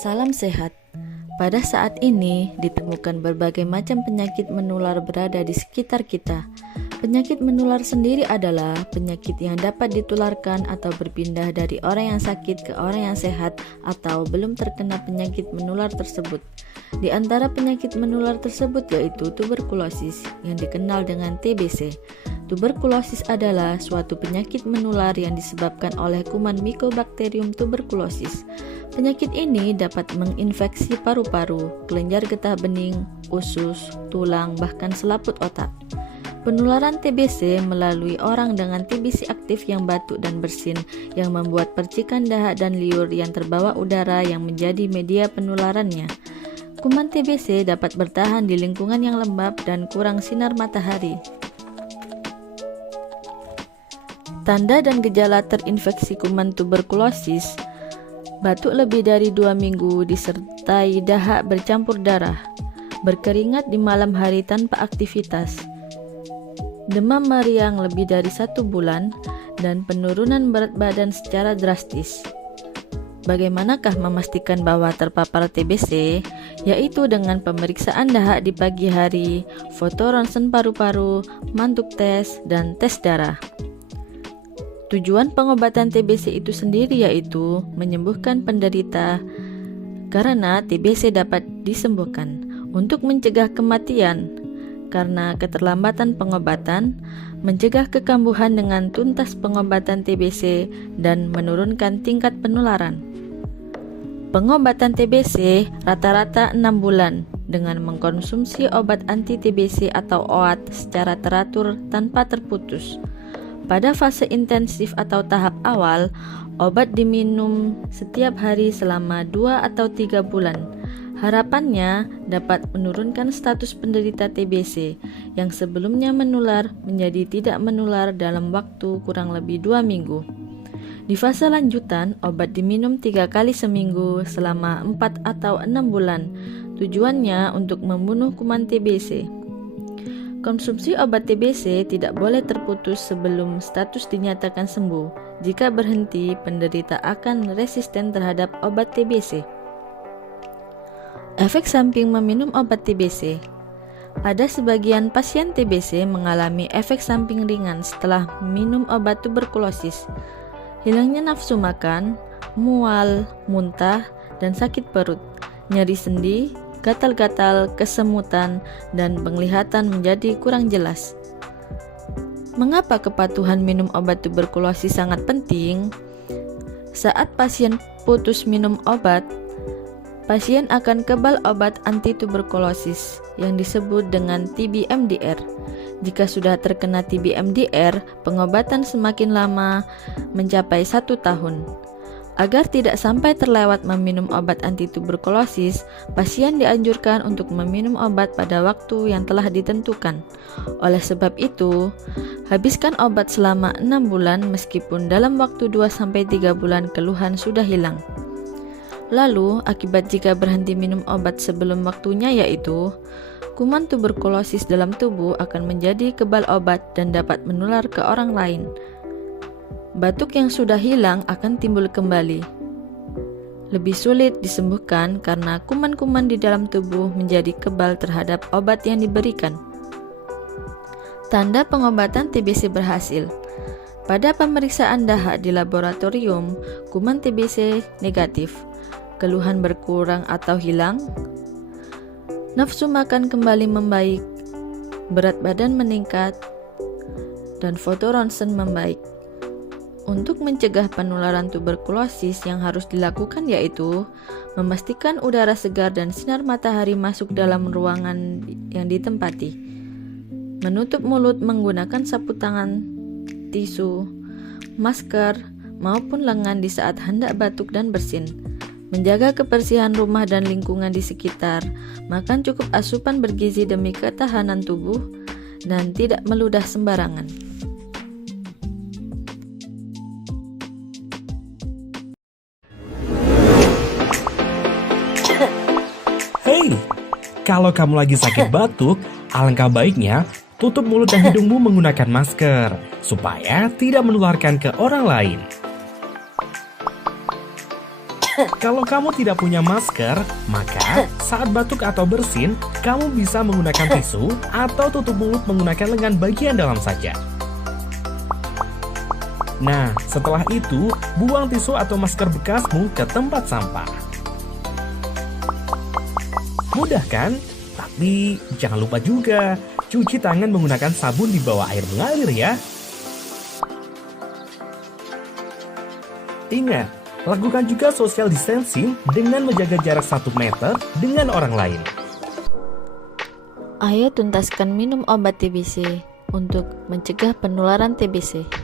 Salam sehat. Pada saat ini ditemukan berbagai macam penyakit menular berada di sekitar kita. Penyakit menular sendiri adalah penyakit yang dapat ditularkan atau berpindah dari orang yang sakit ke orang yang sehat atau belum terkena penyakit menular tersebut. Di antara penyakit menular tersebut yaitu tuberkulosis yang dikenal dengan TBC. Tuberkulosis adalah suatu penyakit menular yang disebabkan oleh kuman Mycobacterium tuberculosis. Penyakit ini dapat menginfeksi paru-paru, kelenjar getah bening, usus, tulang, bahkan selaput otak. Penularan TBC melalui orang dengan TBC aktif yang batuk dan bersin yang membuat percikan dahak dan liur yang terbawa udara yang menjadi media penularannya. Kuman TBC dapat bertahan di lingkungan yang lembab dan kurang sinar matahari. Tanda dan gejala terinfeksi kuman tuberkulosis: batuk lebih dari 2 minggu disertai dahak bercampur darah, berkeringat di malam hari tanpa aktivitas, demam meriang lebih dari 1 bulan, dan penurunan berat badan secara drastis. Bagaimanakah memastikan bahwa terpapar TBC? Yaitu dengan pemeriksaan dahak di pagi hari, foto ronsen paru-paru, mantuk tes, dan tes darah. Tujuan pengobatan TBC itu sendiri yaitu menyembuhkan penderita karena TBC dapat disembuhkan, untuk mencegah kematian karena keterlambatan pengobatan, mencegah kekambuhan dengan tuntas pengobatan TBC, dan menurunkan tingkat penularan. Pengobatan TBC rata-rata 6 bulan dengan mengkonsumsi obat anti-TBC atau OAT secara teratur tanpa terputus. Pada fase intensif atau tahap awal, obat diminum setiap hari selama 2 atau 3 bulan. Harapannya dapat menurunkan status penderita TBC yang sebelumnya menular menjadi tidak menular dalam waktu kurang lebih 2 minggu. Di fase lanjutan, obat diminum 3 kali seminggu selama 4 atau 6 bulan. Tujuannya untuk membunuh kuman TBC. Konsumsi obat TBC tidak boleh terputus sebelum status dinyatakan sembuh. Jika berhenti, penderita akan resisten terhadap obat TBC. Efek samping meminum obat TBC. Ada sebagian pasien TBC mengalami efek samping ringan setelah minum obat tuberkulosis. Hilangnya nafsu makan, mual, muntah, dan sakit perut, nyeri sendi, gatal-gatal, kesemutan, dan penglihatan menjadi kurang jelas. Mengapa kepatuhan minum obat tuberkulosis sangat penting? Saat pasien putus minum obat, pasien akan kebal obat anti-tuberkulosis yang disebut dengan TB-MDR. Jika sudah terkena TB-MDR, pengobatan semakin lama, mencapai 1 tahun. Agar tidak sampai terlewat meminum obat anti-tuberkulosis, pasien dianjurkan untuk meminum obat pada waktu yang telah ditentukan. Oleh sebab itu, habiskan obat selama 6 bulan meskipun dalam waktu 2-3 bulan keluhan sudah hilang. Lalu, akibat jika berhenti minum obat sebelum waktunya yaitu kuman tuberkulosis dalam tubuh akan menjadi kebal obat dan dapat menular ke orang lain. Batuk yang sudah hilang akan timbul kembali. Lebih sulit disembuhkan karena kuman-kuman di dalam tubuh menjadi kebal terhadap obat yang diberikan. Tanda pengobatan TBC berhasil. Pada pemeriksaan dahak di laboratorium, kuman TBC negatif. Keluhan berkurang atau hilang. Nafsu makan kembali membaik. Berat badan meningkat. Dan foto ronsen membaik. Untuk mencegah penularan tuberkulosis yang harus dilakukan yaitu memastikan udara segar dan sinar matahari masuk dalam ruangan yang ditempati. Menutup mulut menggunakan sapu tangan, tisu, masker, maupun lengan di saat hendak batuk dan bersin. Menjaga kebersihan rumah dan lingkungan di sekitar. Makan cukup asupan bergizi demi ketahanan tubuh dan tidak meludah sembarangan. Hey, kalau kamu lagi sakit batuk, alangkah baiknya tutup mulut dan hidungmu menggunakan masker supaya tidak menularkan ke orang lain. Kalau kamu tidak punya masker, maka saat batuk atau bersin, kamu bisa menggunakan tisu atau tutup mulut menggunakan lengan bagian dalam saja. Nah, setelah itu, buang tisu atau masker bekasmu ke tempat sampah. Mudah kan? Tapi jangan lupa juga, cuci tangan menggunakan sabun di bawah air mengalir ya. Ingat, lakukan juga social distancing dengan menjaga jarak 1 meter dengan orang lain. Ayo tuntaskan minum obat TBC untuk mencegah penularan TBC.